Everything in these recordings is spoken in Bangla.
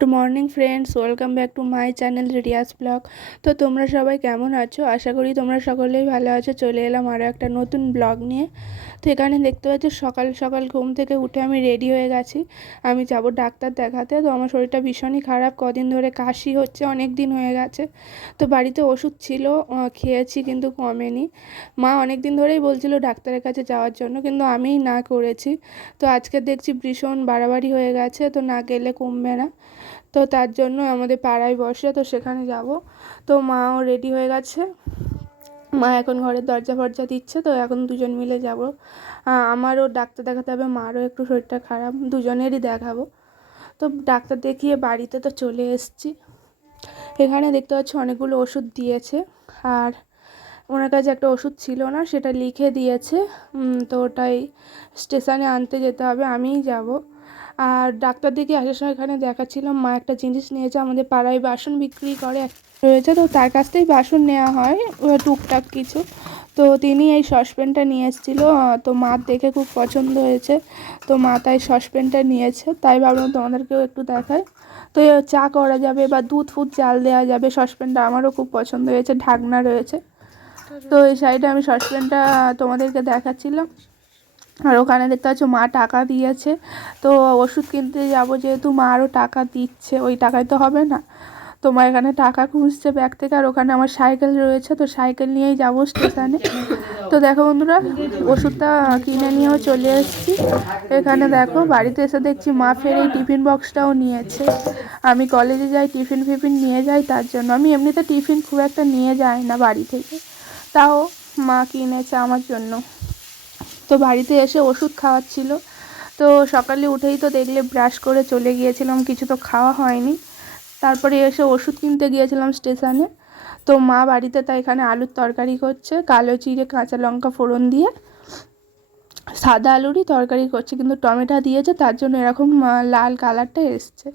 Good morning friends, welcome back to my channel Riya's vlog. তো তোমরা সবাই কেমন আছো? আশা করি তোমরা সকলেই ভালো আছো। চলে এলাম আরও একটা নতুন ব্লগ নিয়ে। তো এখানে দেখতে পাচ্ছ, সকাল সকাল ঘুম থেকে উঠে আমি রেডি হয়ে গেছি। আমি যাব ডাক্তার দেখাতে। তো আমার শরীরটা ভীষণই খারাপ। কদিন ধরে কাশি হচ্ছে, অনেক দিন হয়ে গেছে। তো বাড়িতে ওষুধ ছিল খেয়েছি কিন্তু কমেনি। মা অনেক দিন ধরেই বলছিল ডাক্তারের কাছে যাওয়ার জন্য, কিন্তু আমিই না করেছি। তো আজকে দেখছি ভীষণ বাড়াবাড়ি হয়ে গেছে, তো না গেলে কমবে না। তো তার জন্য আমাদের পাড়ায় বসে, তো সেখানে যাব। তো মাও রেডি হয়ে গেছে। মা এখন ঘরের দরজা ফরজা দিচ্ছে, তো এখন দুজন মিলে যাব। আমারও ডাক্তার দেখাতে হবে, মারও একটু শরীরটা খারাপ, দুজনেরই দেখাবো। তো ডাক্তার দেখিয়ে বাড়িতে তো চলে এসেছি। এখানে দেখতে পাচ্ছি অনেকগুলো ওষুধ দিয়েছে। আর ওনার কাছে একটা ওষুধ ছিল না, সেটা লিখে দিয়েছে। তো ওটাই স্টেশনে আনতে যেতে হবে, আমিই যাব। আর ডাক্তার দেখে আসার সময় এখানে দেখাচ্ছিলাম, মা একটা জিনিস নিয়েছে, আমাদের পাড়ায় বাসন বিক্রি করে রয়েছে, তো তার কাছ থেকেই বাসন নেওয়া হয় টুকটাক কিছু। তো তিনি এই সসপ্যানটা নিয়ে এসেছিল, তো মার দেখে খুব পছন্দ হয়েছে, তো মা তাই সসপ্যানটা নিয়েছে, তাই ভাবলাম তোমাদেরকেও একটু দেখায় তো চা করা যাবে বা দুধ ফুদ চাল দেওয়া যাবে, সসপ্যানটা আমারও খুব পছন্দ হয়েছে, ঢাকনা রয়েছে। তো এই সাইডে আমি সসপ্যানটা তোমাদেরকে দেখাচ্ছিলাম। আর ওখানে দেখতে পাচ্ছ মা টাকা দিয়েছে। তো ওষুধ কিনতে যাব যেহেতু মা আরও টাকা দিচ্ছে, ওই টাকায় তো হবে না। তো মা এখানে টাকা খুঁজছে ব্যাগ থেকে আর ওখানে আমার সাইকেল রয়েছে, তো সাইকেল নিয়েই যাব স্টেশনে। তো দেখো বন্ধুরা, ওষুধটা কিনে নিয়েও চলে এসেছি। এখানে দেখো, বাড়িতে এসে দেখছি মা ফের এই টিফিন বক্সটাও নিয়েছে। আমি কলেজে যাই, টিফিন ফিফিন নিয়ে যাই, তার জন্য আমি এমনিতে টিফিন খুব একটা নিয়ে যাই না বাড়ি থেকে। তাও মা কিনেছে আমার জন্য। তো বাড়িতে এসে ওষুধ খাওয়াচ্ছিল। তো সকালে উঠেই তো দেখলে ব্রাশ করে চলে গিয়েছিলাম, কিছু তো খাওয়া হয়নি। তারপরে এসে ওষুধ কিনতে গিয়েছিলাম স্টেশনে। তো মা বাড়িতে তাই এখানে আলুর তরকারি করছে, কালো চিড়ে কাঁচা লঙ্কা ফোড়ন দিয়ে। সাদা আলুরই তরকারি করছে, কিন্তু টমেটো দিয়েছে, তার জন্য এরকম লাল কালারটা এসছে।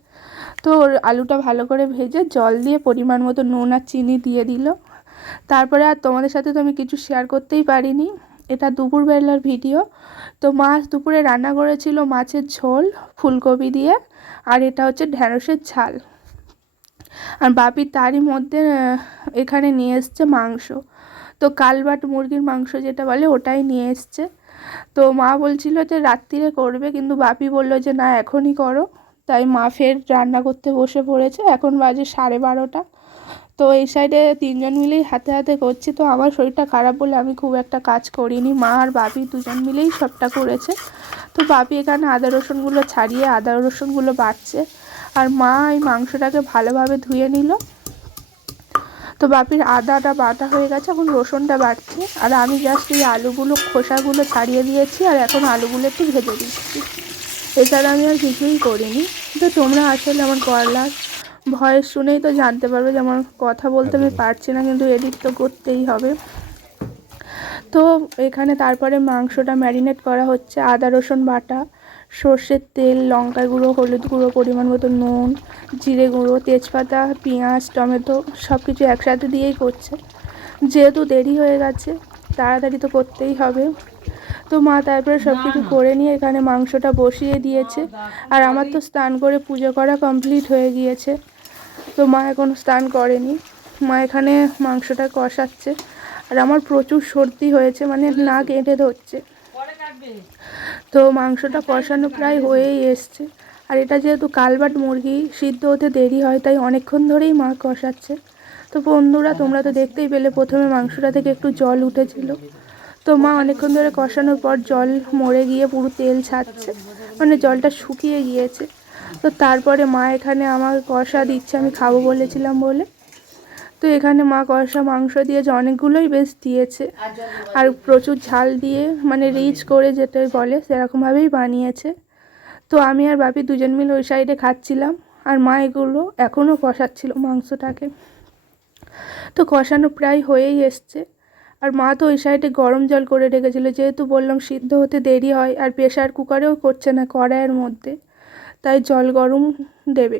তো ওর আলুটা ভালো করে ভেজে জল দিয়ে পরিমাণ মতো নুন আর চিনি দিয়ে দিল। তারপরে আর তোমাদের সাথে তো আমি কিছু শেয়ার করতেই পারিনি। এটা দুপুরবেলার ভিডিও। তো মাছ দুপুরে রান্না করেছিল মাছের ঝোল, ফুলকপি দিয়ে, আর এটা হচ্ছে ঢ্যাঁড়সের ঝাল। আর বাপি তারই মধ্যে এখানে নিয়ে এসছে মাংস। তো কালবাট মুরগির মাংস যেটা বলে ওটাই নিয়ে এসছে। তো মা বলছিল যে রাত্রিরে করবে, কিন্তু বাপি বলল যে না, এখনই করো। তাই মা ফের রান্না করতে বসে পড়েছে। এখন বাজে সাড়ে বারোটা। তো এই সাইডে তিনজন মিলেই হাতে হাতে করছি। তো আমার শরীরটা খারাপ বলে আমি খুব একটা কাজ করিনি। মা আর বাপি দুজন মিলেই সবটা করেছে। তো বাপি এখানে আদা রসুনগুলো ছাড়িয়ে আদা রসুনগুলো বাটছে। আর মা এই মাংসটাকে ভালোভাবে ধুয়ে নিল। তো বাপির আদাটা বাটা হয়ে গেছে, এখন রসুনটা বাটছে। আর আমি জাস্ট এই আলুগুলো, খোসাগুলো ছাড়িয়ে দিয়েছি আর এখন আলুগুলো একটু ভেজে দিচ্ছি। এছাড়া আমি আর কিছুই করিনি। তো তোমরা আসলে আমার করলার ভয়েস শুনেই তো জানতে পারবে যে আমার কথা বলতে আমি পারছি না কিন্তু এডিট তো করতেই হবে। তো এখানে তারপরে মাংসটা ম্যারিনেট করা হচ্ছে আদা রসুন বাটা সর্ষের তেল লঙ্কা গুঁড়ো হলুদ গুঁড়ো পরিমাণ মতো নুন জিরে গুঁড়ো তেজপাতা পেঁয়াজ টমেটো সব কিছু একসাথে দিয়েই করছে। যেহেতু দেরি হয়ে গেছে তাড়াতাড়ি তো করতেই হবে। তো মা তারপরে সব কিছু করে নিয়ে এখানে মাংসটা বসিয়ে দিয়েছে। আর আমার তো স্নান করে পুজো করা কমপ্লিট হয়ে গিয়েছে। তো মা এখন স্নান করেনি। মা এখানে মাংসটা কষাচ্ছে। আর আমার প্রচুর সর্দি হয়েছে মানে নাক এঁটে ধরছে। তো মাংসটা কষানো প্রায় হয়েই এসছে। আর এটা যেহেতু কালবাট মুরগি, সিদ্ধ হতে দেরি হয়, তাই অনেকক্ষণ ধরেই মা কষাচ্ছে। তো বন্ধুরা, তোমরা তো দেখতেই পেলে, প্রথমে মাংসটা থেকে একটু জল উঠেছিল। তো মা অনেকক্ষণ ধরে কষানোর পর জল মরে গিয়ে পুরো তেল ছাড়ছে। মানে জলটা শুকিয়ে গিয়েছে। তো তারপরে মা এখানে আমার কষা দিচ্ছে, আমি খাব বলেছিলাম বলে। তো এখানে মা কষা মাংস দিয়েছে, অনেকগুলোই বেশ দিয়েছে। আর প্রচুর ঝাল দিয়ে মানে রিচ করে যেটা বলে, সেরকমভাবেই বানিয়েছে। তো আমি আর বাপি দুজন মিলে ওই সাইডে খাচ্ছিলাম, আর মা এগুলো এখনও কষাচ্ছিল মাংসটাকে। তো কষানো প্রায় হয়েই এসছে। আর মা তো ওই সাইডে গরম জল করে রেখেছিলো, যেহেতু বললাম সিদ্ধ হতে দেরি হয়, আর প্রেশার কুকারেও করছে না কড়াইয়ের মধ্যে। তাই জল গরম দেবে।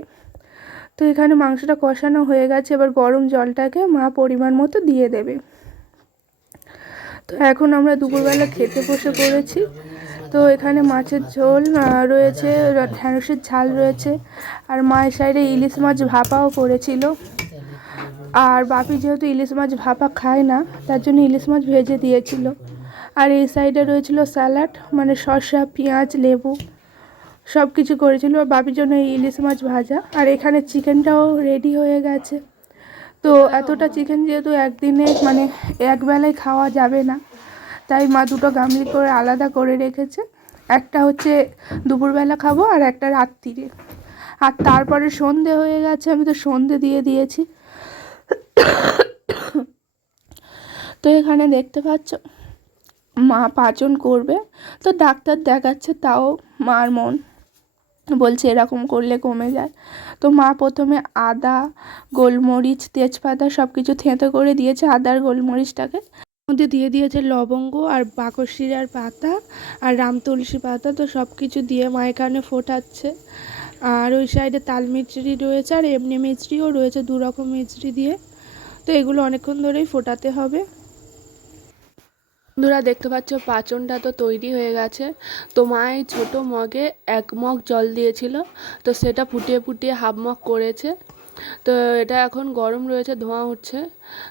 তো এখানে মাংসটা কষানো হয়ে গেছে, এবার গরম জলটাকে মা পরিমাণ মতো দিয়ে দেবে। তো এখন আমরা দুপুরবেলা খেতে বসে পড়েছি। তো এখানে মাছের ঝোল রয়েছে ঢ্যাঁড়সের ঝাল রয়েছে। আর মায়ের সাইডে ইলিশ মাছ ভাপাও করেছিল। আর বাপি যেহেতু ইলিশ মাছ ভাপা খায় না, তার জন্য ইলিশ মাছ ভেজে দিয়েছিল। আর এই সাইডে রয়েছিল স্যালাড মানে শসা, পেঁয়াজ, লেবু। সব কিছু করেছিল বাপির জন্য এই ইলিশ মাছ ভাজা। আর এখানে চিকেনটাও রেডি হয়ে গেছে। তো এতটা চিকেন যেহেতু একদিনে মানে একবেলায় খাওয়া যাবে না, তাই মা দুটো গামলি করে আলাদা করে রেখেছে। একটা হচ্ছে দুপুরবেলা খাব আর একটা রাত্রিরে। আর তারপরে সন্ধে হয়ে গেছে, আমি তো সন্ধে দিয়ে দিয়েছি। তো এখানে দেখতে পাচ্ছ, মা পাচন করবে। তো ডাক্তার দেখাচ্ছে তাও মার মন। বলছে, এরকম করলে কমে যায়। তো মা প্রথমে আদা, গোলমরিচ, তেজপাতা সব কিছু থেঁতো করে দিয়েছে আদা আর গোলমরিচটাকে মধ্যে দিয়ে দিয়েছে লবঙ্গ আর বাকসিরার পাতা আর রাম তুলসী পাতা, তো সব কিছু দিয়ে মা এখানে ফোটাচ্ছে। আর ওই সাইডে তাল মিচড়ি রয়েছে আর এমনি মিচড়িও রয়েছে, দু রকম মিচড়ি দিয়ে। তো এগুলো অনেকক্ষণ ধরেই ফোটাতে হবে। বন্ধুরা দেখতে পাচ্ছ, পাচনটা তো তৈরি হয়ে গেছে। তো মা এই ছোটো মগে এক মগ জল দিয়েছিল, তো সেটা ফুটিয়ে ফুটিয়ে হাফ মগ করেছে। তো এটা এখন গরম রয়েছে, ধোঁয়া উঠছে।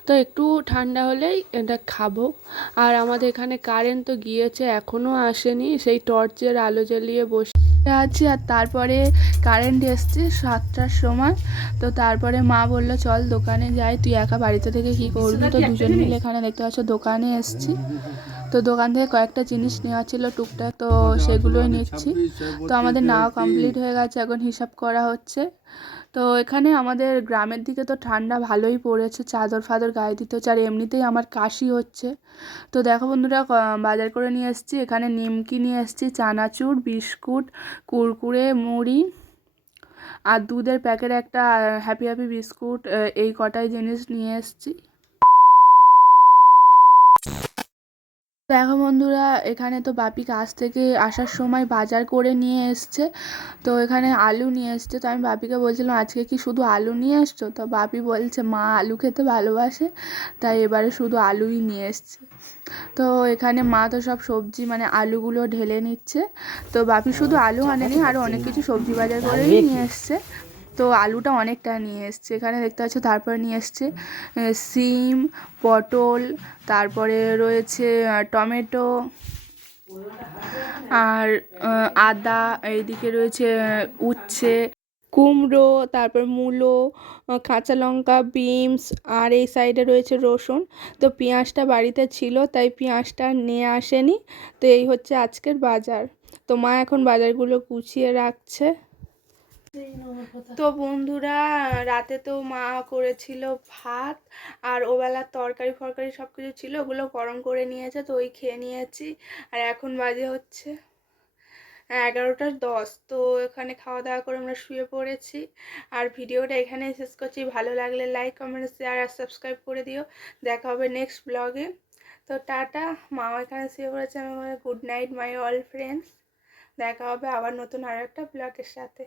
তো একটু ঠান্ডা হলেই এটা খাব। আর আমাদের এখানে কারেন্ট তো গিয়েছে, এখনও আসেনি। সেই টর্চের আলো জ্বালিয়ে বসে আছি আর তারপরে কারেন্ট এসছে সাতটার সময়। তো তারপরে মা বলল চল দোকানে যাই তুই একা বাড়িতে থেকে কি করবি? তো দুজন মিলে এখানে দেখতে পাচ্ছ দোকানে এসছি। তো দোকান থেকে কয়েকটা জিনিস নেওয়া ছিল টুকটাক তো সেগুলোই নিচ্ছি। তো আমাদের নাও কমপ্লিট হয়ে গেছে এখন হিসাব করা হচ্ছে। তো এখানে আমাদের গ্রামের দিকে তো ঠান্ডা ভালোই পড়েছে, চাদর ফাদর গায়ে দিতে হচ্ছে, আর এমনিতেই আমার কাশি হচ্ছে। তো দেখো বন্ধুরা বাজার করে নিয়ে এসেছি, এখানে নিমকি নিয়ে এসেছি, চানাচুর, বিস্কুট, কুরকুরে, মুড়ি, আর দুধের প্যাকেট একটা হ্যাপি হ্যাপি বিস্কুট এই কটাই জিনিস নিয়ে এসেছি। দেখো বন্ধুরা এখানে তো বাপি কাজ থেকে আসার সময় বাজার করে নিয়ে এসছে। তো এখানে আলু নিয়ে এসছে। তো আমি বাপিকে বলছিলাম আজকে কি শুধু আলু নিয়ে এসছো? তো বাপি বলছে মা আলু খেতে ভালোবাসে তাই এবারে শুধু আলুই নিয়ে এসছে। তো এখানে মা তো সব সবজি মানে আলুগুলো ঢেলে নিচ্ছে। তো বাপি শুধু আলু আনেনি আরও অনেক কিছু সবজি বাজার করেই নিয়ে এসছে। তো আলুটা অনেকটা নিয়ে এসছে। এখানে দেখতে পাচ্ছ, তারপরে নিয়ে এসছে সিম, পটল, তারপরে রয়েছে টমেটো আর আদা, এইদিকে রয়েছে উচ্ছে, কুমড়ো, তারপর মূলো কাঁচা লঙ্কা, বিনস আর এই সাইডে রয়েছে রসুন। তো পেঁয়াজটা বাড়িতে ছিল, তাই পেঁয়াজটা নিয়ে আসেনি। তো এই হচ্ছে আজকের বাজার। তো মা এখন বাজারগুলো গুছিয়ে রাখছে। তো বন্ধুরা, রাতে তো মা করেছিল ভাত আর ওবেলার তরকারি ফরকারি সব কিছু ছিল, ওগুলো গরম করে নিয়েছে, তো ওই খেয়ে নিয়েছি। আর এখন বাজে হচ্ছে এগারোটা দশ, তো এখানে খাওয়া দাওয়া করে আমরা শুয়ে পড়েছি। আর ভিডিওটা এখানেই শেষ করছি। ভালো লাগলে লাইক কমেন্ট শেয়ার আর সাবস্ক্রাইব করে দিও। দেখা হবে নেক্সট ব্লগে তো টাটা। মাও এখানে শুয়ে পড়েছে। আমি good night my all friends দেখা হবে আবার নতুন আরও একটা ব্লগের সাথে।